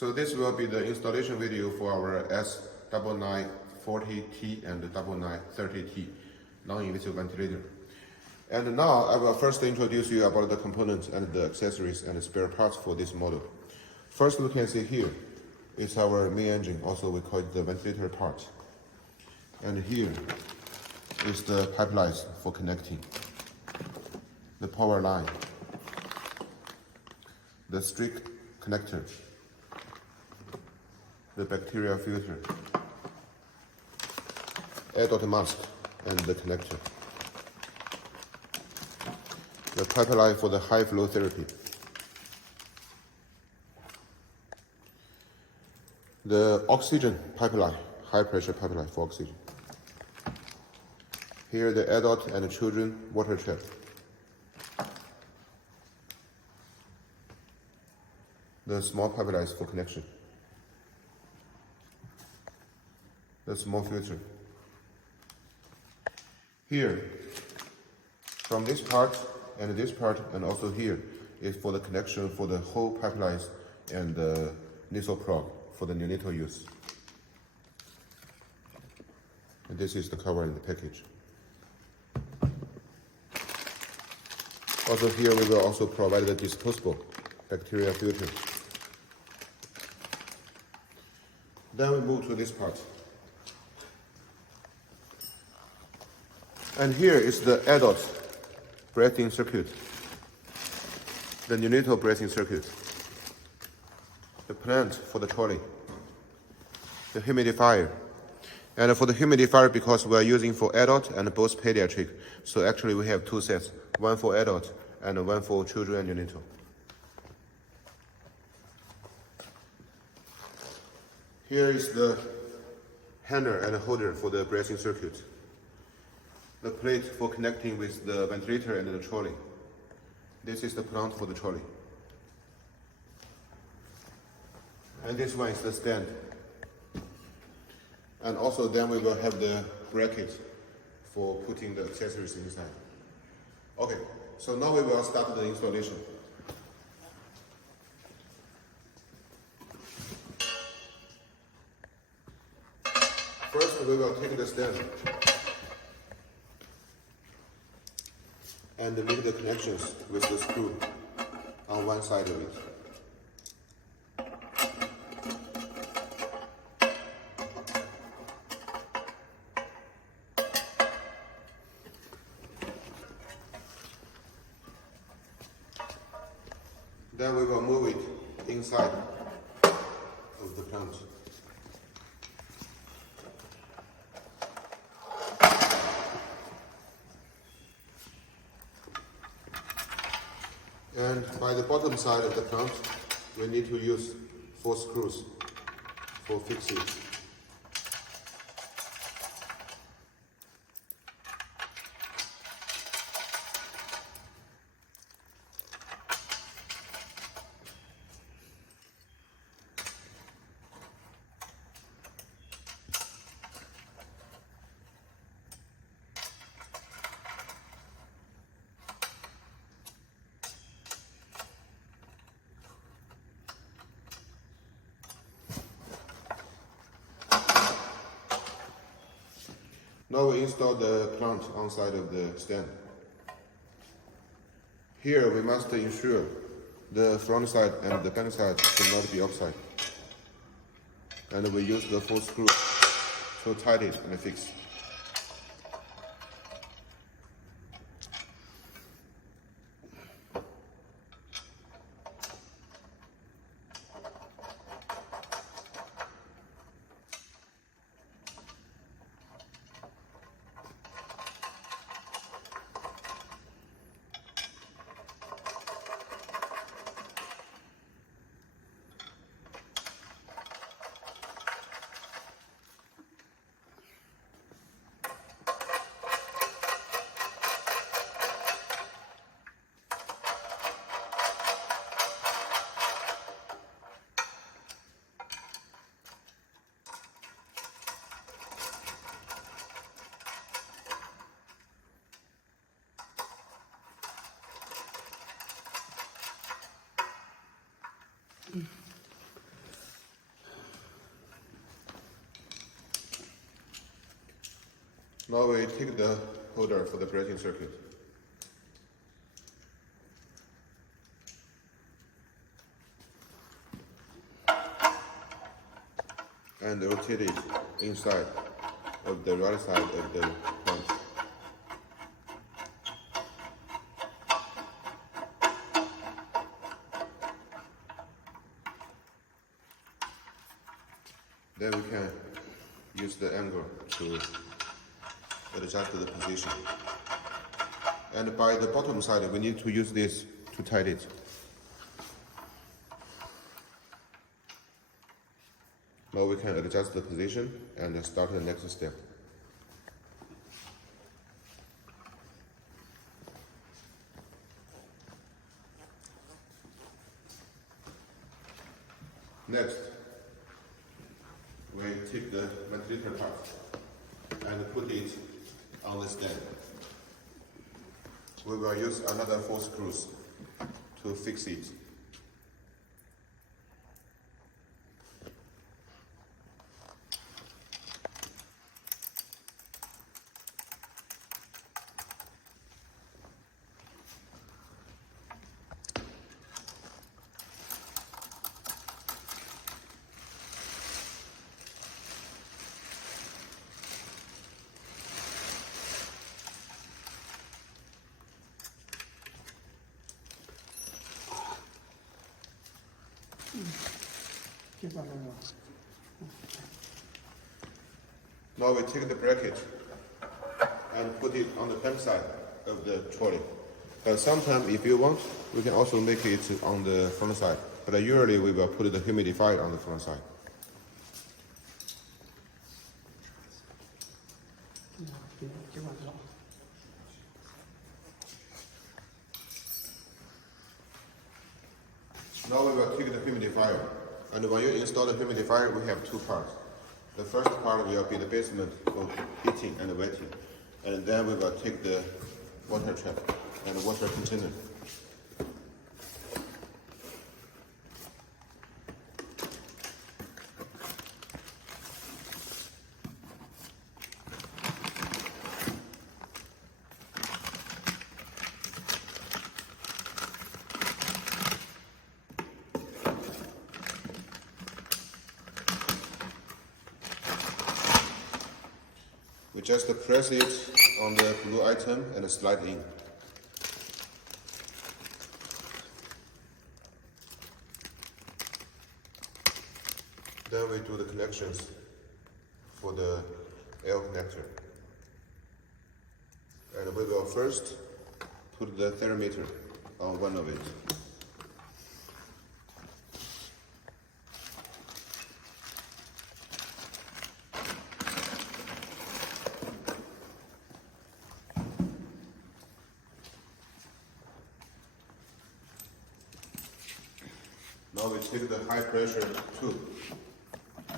So this will be the installation video for our S9940T and 9930T non-invasive ventilator. And now I will first introduce you about the components and the accessories and the spare parts for this model. First, you can see here is our main engine, also we call it the ventilator part. And here is the pipelines for connecting, the power line, the strict connector, the bacteria filter, adult mask, and the connector, the pipeline for the high flow therapy, the oxygen pipeline, high pressure pipeline for oxygen. Here the adult and children water trap. The small pipelines for connection. The small filter. Here, from this part and this part and also here is for the connection for the whole pipelines and the nasal probe for the neonatal use. And this is the cover in the package. Also here we will also provide the disposable bacteria filter. Then we move to this part. And here is the adult breathing circuit, the neonatal breathing circuit, the plant for the trolley, the humidifier. And for the humidifier, because we are using for adult and both pediatric, so actually we have two sets, one for adult and one for children and neonatal. Here is the hanger and holder for the breathing circuit, the plate for connecting with the ventilator and the trolley. This is the plant for the trolley. And this one is the stand. And also then we will have the bracket for putting the accessories inside. Okay, so now we will start the installation. First we will take the stand and make the connections with the screw on one side of it. Then we will move it inside of the plant. And by the bottom side of the plant, we need to use 4 screws for fixing it. Now we install the plant on side of the stand. Here we must ensure the front side and the back side should not be offside. And we use the 4 screws to tighten it and fix. Now we take the holder for the braking circuit. And rotate it inside of the right side of the punch. Then we can use the angle to adjust the position. And by the bottom side, we need to use this to tighten it. Now we can adjust the position and start the next step. Next, we take the ventilator part and put it on the stand. We will use another 4 screws to fix it. Now we take the bracket and put it on the back side of the trolley. But sometimes if you want, we can also make it on the front side. But usually we will put the humidifier on the front side. Now we will take the humidifier. And when you install the humidifier, we have 2 parts. The first part will be the basement for heating and wetting. And then we will take the water trap and water container. We just press it on the blue item and slide in. Then we do the connections for the L connector. And we will first put the thermometer on one of it. Now we take the high pressure tube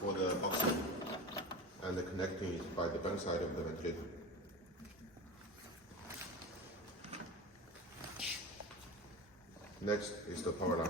for the oxygen and connecting it by the back side of the ventilator. Next is the power line.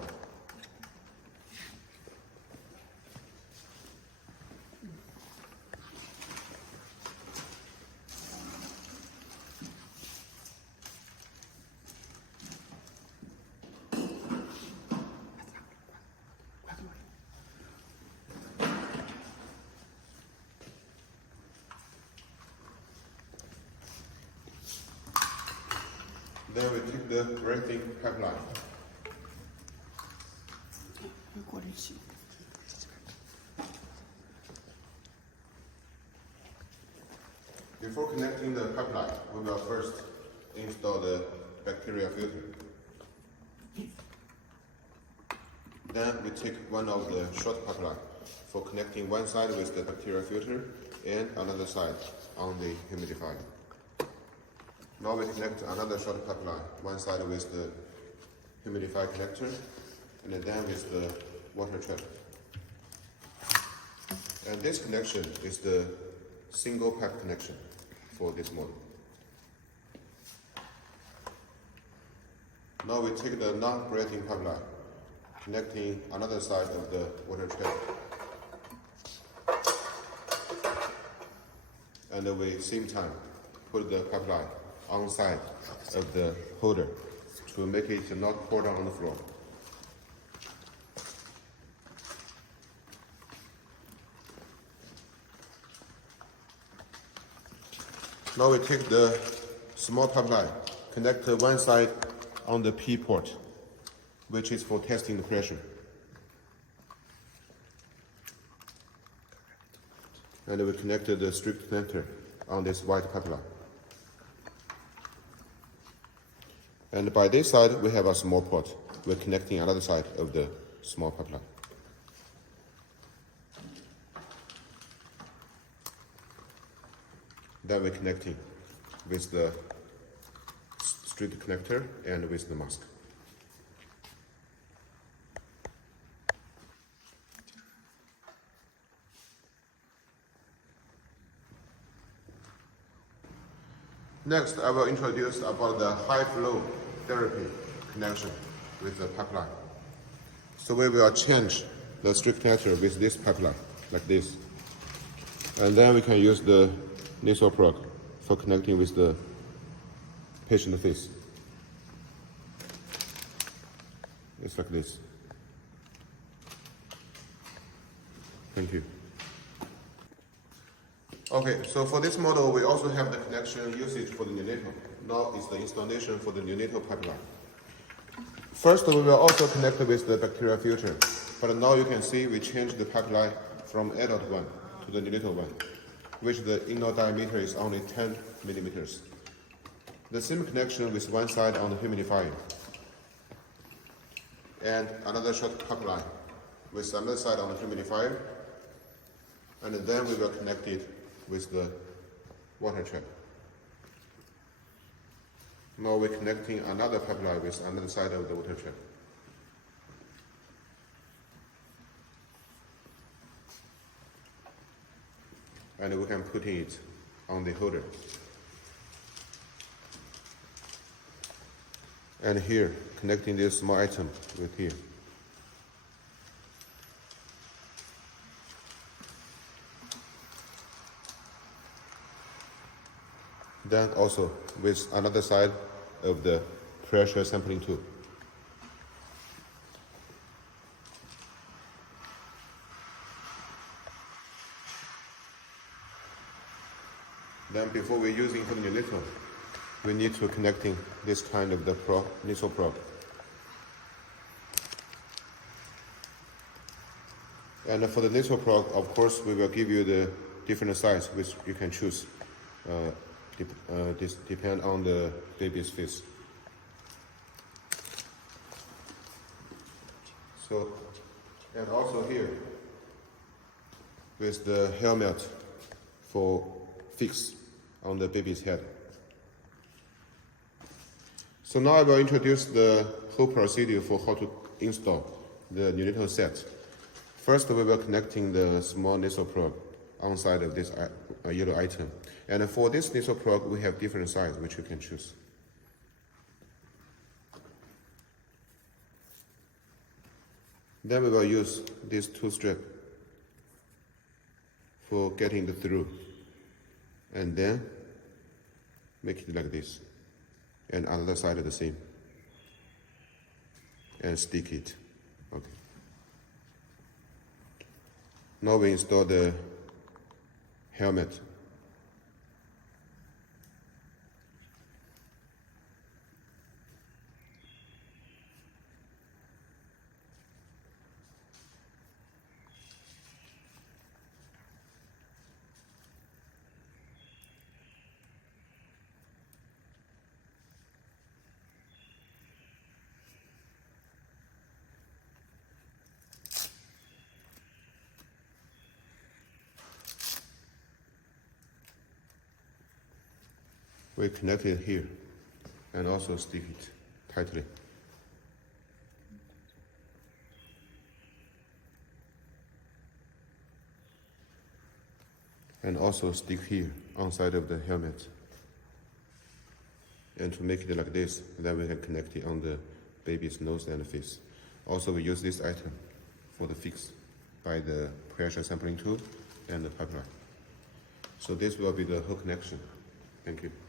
Then we take the breathing pipeline. Before connecting the pipeline, we will first install the bacteria filter. Then we take one of the short pipeline for connecting one side with the bacteria filter and another side on the humidifier. Now we connect another short pipeline, one side with the humidifier connector, and then with the water trap. And this connection is the single pipe connection for this model. Now we take the non-breathing pipeline, connecting another side of the water trap. And we same time put the pipeline on side of the holder to make it not pour down on the floor. Now we take the small pipeline, connect one side on the P port, which is for testing the pressure. And we connected the strict connector on this white pipeline. And by this side, we have a small port. We're connecting another side of the small pipeline. Then we're connecting with the strict connector and with the mask. Next, I will introduce about the high flow therapy connection with the pipeline. So we will change the strict connector with this pipeline, like this. And then we can use the nasal plug for connecting with the patient face. It's like this. Thank you. Okay, so for this model, we also have the connection usage for the neonatal. Now is the installation for the neonatal pipeline. First, we will also connect with the bacterial filter. But now you can see we changed the pipeline from adult one to the neonatal one, which the inner diameter is only 10 millimeters. The same connection with one side on the humidifier. And another short pipeline with another side on the humidifier. And then we will connect it with the water trap. Now we're connecting another pipeline with another side of the water trap. And we can put it on the holder. And here, connecting this small item with here. Then also with another side of the pressure sampling tube. Then before we're using for the neonatal, we need to connecting this kind of the nasal probe. And for the nasal probe, of course, we will give you the different size which you can choose. This depend on the baby's face. So, and also here, with the helmet for fix on the baby's head. So now I will introduce the whole procedure for how to install the neonatal set. First, we will connecting the small nasal probe on side of this yellow item. And for this nasal probe, we have different sizes which you can choose. Then we will use these two strips for getting the through. And then make it like this. And on the other side the same. And stick it. Okay. Now we install the helmet. We connect it here and also stick it tightly. And also stick here on side of the helmet. And to make it like this, then we can connect it on the baby's nose and face. Also, we use this item for the fix by the pressure sampling tube and the pipeline. So this will be the whole connection. Thank you.